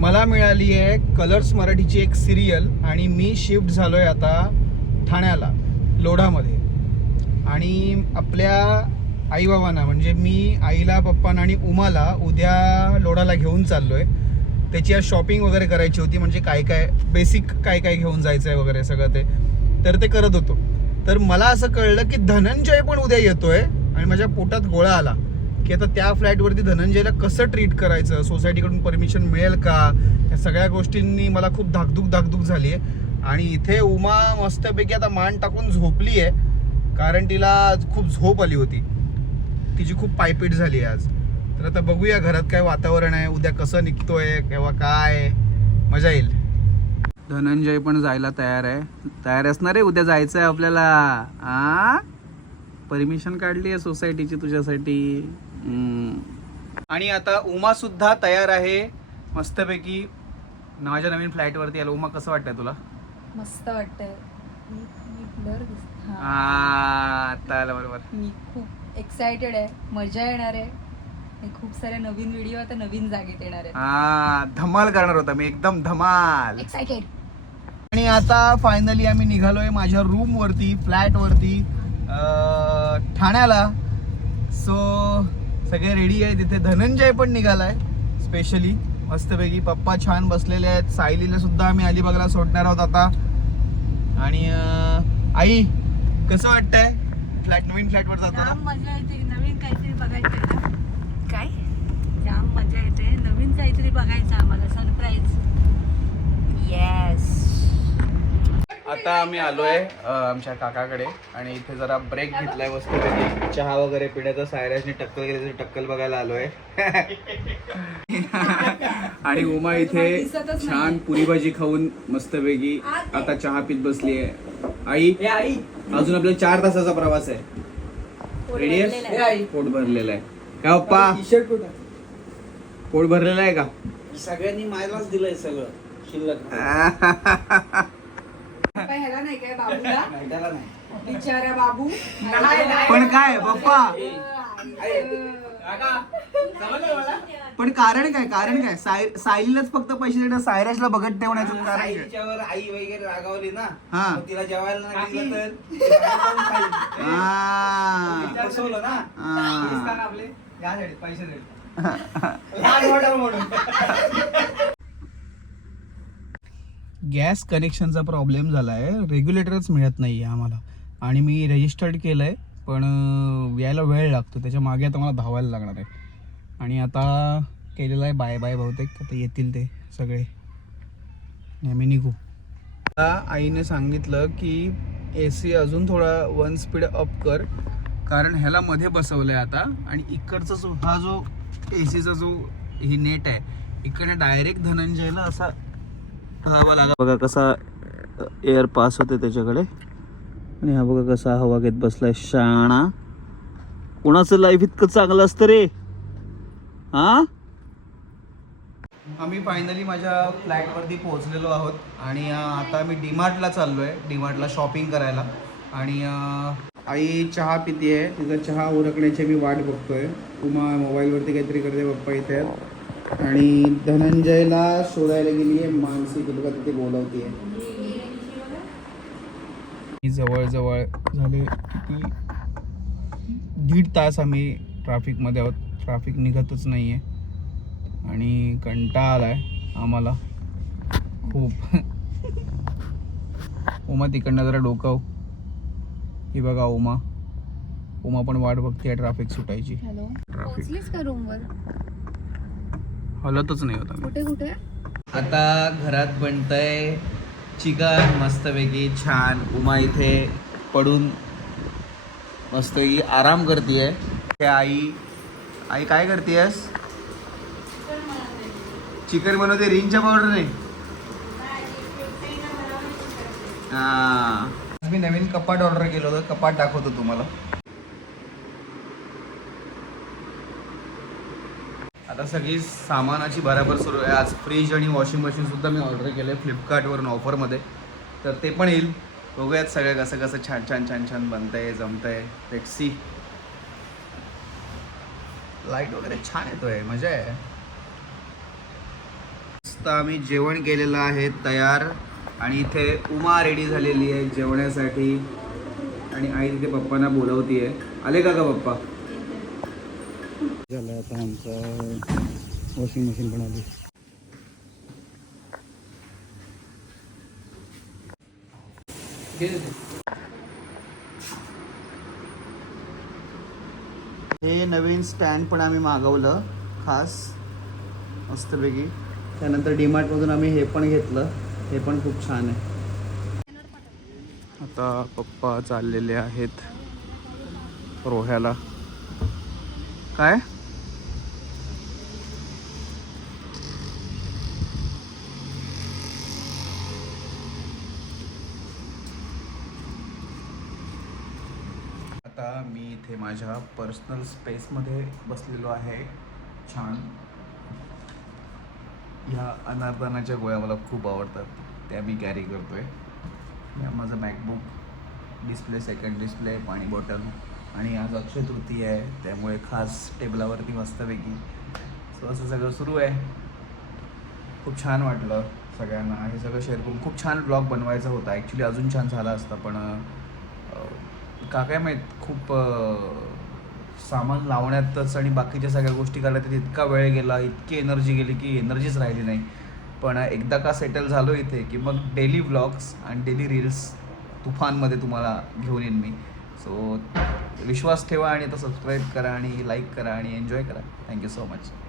मला मिळाली आहे कलर्स मराठीची एक सिरियल आणि मी शिफ्ट झालो आहे आता ठाण्याला लोढामध्ये आणि आपल्या आईबाबांना म्हणजे मी आईला पप्पांना आणि उमाला उद्या लोढाला घेऊन चाललो आहे त्याची आज शॉपिंग वगैरे करायची होती म्हणजे काय काय बेसिक काय काय घेऊन जायचं आहे वगैरे सगळं ते तर ते करत होतो तर मला असं कळलं की धनंजय पण उद्या येतोय आणि माझ्या पोटात गोळा आला की आता त्या फ्लॅटवरती धनंजयला कसं ट्रीट करायचं सोसायटीकडून परमिशन मिळेल का या सगळ्या गोष्टींनी मला खूप धाकधूक धाकधूक झाली आहे आणि इथे उमा मस्तपैकी आता मान टाकून झोपली आहे कारण तिला खूप झोप आली होती तिची खूप पायपीट झाली आहे आज तर आता बघूया घरात काय वातावरण आहे उद्या कसं निघतोय किंवा काय मजा येईल धनंजय पण जायला तयार आहे तयार असणार आहे उद्या जायचं आहे आपल्याला आ परमिशन काढली आहे सोसायटीची तुझ्यासाठी आणि आता उमा सुद्धा तयार आहे मस्तपैकी माझ्या नवीन फ्लॅट वरती आलो उमा कसं वाटतंय तुला मस्त वाटतंय मी आता बरोबर मी खूप एक्सायटेड आहे मजा येणार आहे खूप सारे नवीन व्हिडिओ आता नवीन जागेत येणार आहे हा धमाल करणार होता मी एकदम धमाल एक्साइटेड आणि आता फायनली आम्ही निघालोय माझ्या रूम वरती फ्लॅट वरती ठाण्याला सो सगळे रेडी आहे तिथे धनंजय पण निघालाय स्पेशली मस्तपैकी पप्पा छान बसलेले आहेत सायलीला सुद्धा आम्ही अलिबागला सोडणार आहोत आता आणि आई कसं वाटतंय फ्लॅट नवीन फ्लॅटवर जाताना आता आम्ही आलोय आमच्या काकाकडे आणि इथे जरा ब्रेक घेतलाय वस्तू चहा वगैरे पिण्याचा सायराजने टक्कल केली टक्कल बघायला आलोय आणि उमा इथे छान पुरी भाजी खाऊन मस्त मस्तपैकी आता चहा पीत बसली आहे आई अजून आपला चार तासाचा प्रवास आहे पोट भरलेला आहे का पप्पा पोट भरलेला आहे का सगळ्यांनी मायलाच दिलंय सगळं शिल्लक नाही बिचारा बाबू पण काय बाप्पा पण कारण काय कारण काय सायलीलाच फक्त पैसे देणं सायराजला बघत ठेवण्याचं आई वगैरे रागावली ना हा. तिला जेवायला तर पैसे गॅस कनेक्शनचा प्रॉब्लेम झाला आहे रेग्युलेटरच मिळत नाही आहे आम्हाला आणि मी रजिस्टर्ड केलं आहे पण यायला वेळ लागतो त्याच्या मागे आता मला धावायला लागणार आहे आणि आता केलेलं आहे बाय बाय बहुतेक आता येतील ते सगळे नेहमी निघू आता आईने सांगितलं की ए सी अजून थोडा वन स्पीड अप कर कारण ह्याला मध्ये बसवलं आहे आता आणि इकडचा जो हा जो ए सीचा जो ही नेट आहे इकडे डायरेक्ट धनंजयला असा हवा लागा बघा कसा एअर पास होते त्याच्याकडे आणि हा बघा कसा हवा घेत बसलाय शाणा कोणाचं लाईफ इतकं चांगलं असतं रे हा आम्ही फायनली माझ्या फ्लॅटवरती पोहोचलेलो आहोत आणि आता मी डीमार्टला चाललो आहे डीमार्टला शॉपिंग करायला आणि आई चहा पिते आहे तिचा चहा उरकण्याची मी वाट बघतोय उमा वरती काहीतरी करते पप्पा इथे आणि धनंजयला सोडायला गेली आहे मानसी कुटुंबात तिथे बोलावती आहे जवळजवळ झाले किती दीड तास आम्ही ट्रॅफिकमध्ये आहोत ट्रॅफिक निघतच नाही आहे आणि कंटाळा आला आहे आम्हाला खूप उमा तिकडनं जरा डोकाव हे बघा उमा उमा पण वाट बघते ट्रॅफिक सुटायची ट्रॅफिक हलतच नाही होता कुठे कुठे आता घरात बनतंय चिकन मस्तपैकी छान उमा इथे पडून मस्त मस्तपैकी आराम करते ते आई आई काय करतेस चिकन बनवते रिंगच्या पावडरने हां मी नवीन कपाट ऑर्डर केलं होतं कपाट दाखवतो तुम्हाला आता सगळी सामानाची बराबर सुरू आहे आज फ्रीज आणि वॉशिंग मशीनसुद्धा मी ऑर्डर केलं आहे फ्लिपकार्टवरून ऑफरमध्ये तर ते पण येईल बघूयात सगळं कसं कसं छान छान छान छान आहे जमत आहे टॅक्सी लाईट वगैरे छान येतोय मजा आहे आम्ही जेवण केलेलं आहे तयार आणि इथे उमा रेडी झालेली आहे जेवण्यासाठी आणि आई तिथे पप्पांना बोलवतीये आले का का पप्पा झालं आता आमचं वॉशिंग मशीन पण आली हे नवीन स्टँड पण आम्ही मागवलं खास मस्तपैकी त्यानंतर मधून आम्ही हे पण घेतलं हे पण खूप छान आहे आता पप्पा चाललेले आहेत रोह्याला काय का मी इथे माझ्या पर्सनल स्पेसमध्ये बसलेलो आहे छान ह्या अनारदानाच्या गोळ्या मला खूप आवडतात त्या मी कॅरी करतो आहे या माझं मॅकबुक डिस्प्ले सेकंड डिस्प्ले पाणी बॉटल आणि आज अक्षय तृतीय आहे त्यामुळे खास टेबलावरती मस्तपैकी सो असं सगळं सुरू आहे खूप छान वाटलं सगळ्यांना हे सगळं शेअर करून खूप छान ब्लॉग बनवायचा होता ॲक्च्युली अजून छान झाला असता पण का काय माहीत खूप सामान लावण्यातच आणि बाकीच्या सगळ्या गोष्टी करण्यात इतका वेळ गेला इतकी एनर्जी गेली की एनर्जीच राहिली नाही पण एकदा का सेटल झालो इथे की मग डेली व्लॉग्स आणि डेली रील्स तुफानमध्ये तुम्हाला घेऊन येईन मी सो विश्वास ठेवा आणि आता सबस्क्राईब करा आणि लाईक करा आणि एन्जॉय करा थँक्यू सो मच